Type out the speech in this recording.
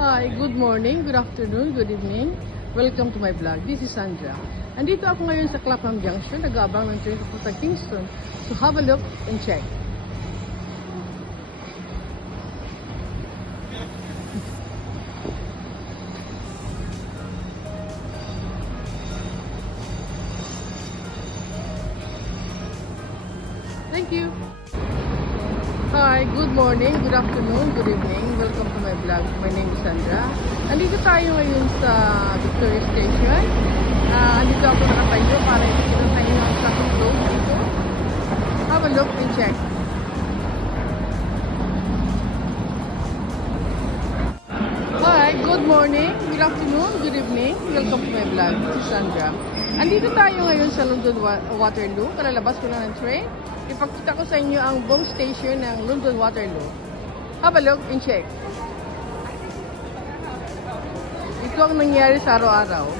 Hi, good morning, good afternoon, good evening. Welcome to my vlog. This is Sandra. Andito ako ngayon sa Clapham Junction, nag-aabang ng train papunta Kingston. So have a look and check. Thank you. Hi, good morning, good afternoon, good evening. Welcome to my vlog. My name is Sandra. Andito tayo ngayon sa Victoria Station. Andito ako nakatayo para ipakita sa inyo ang traffic flow dito. Have a look and check. Hi, good morning, good afternoon, good evening. Welcome to my vlog. This is Sandra. Andito tayo ngayon sa London Waterloo. Kalalabas ko na ng train. Ipakita ko sa inyo ang bomb station ng London Waterloo. Have a look and check. Ito ang nangyari sa araw-araw.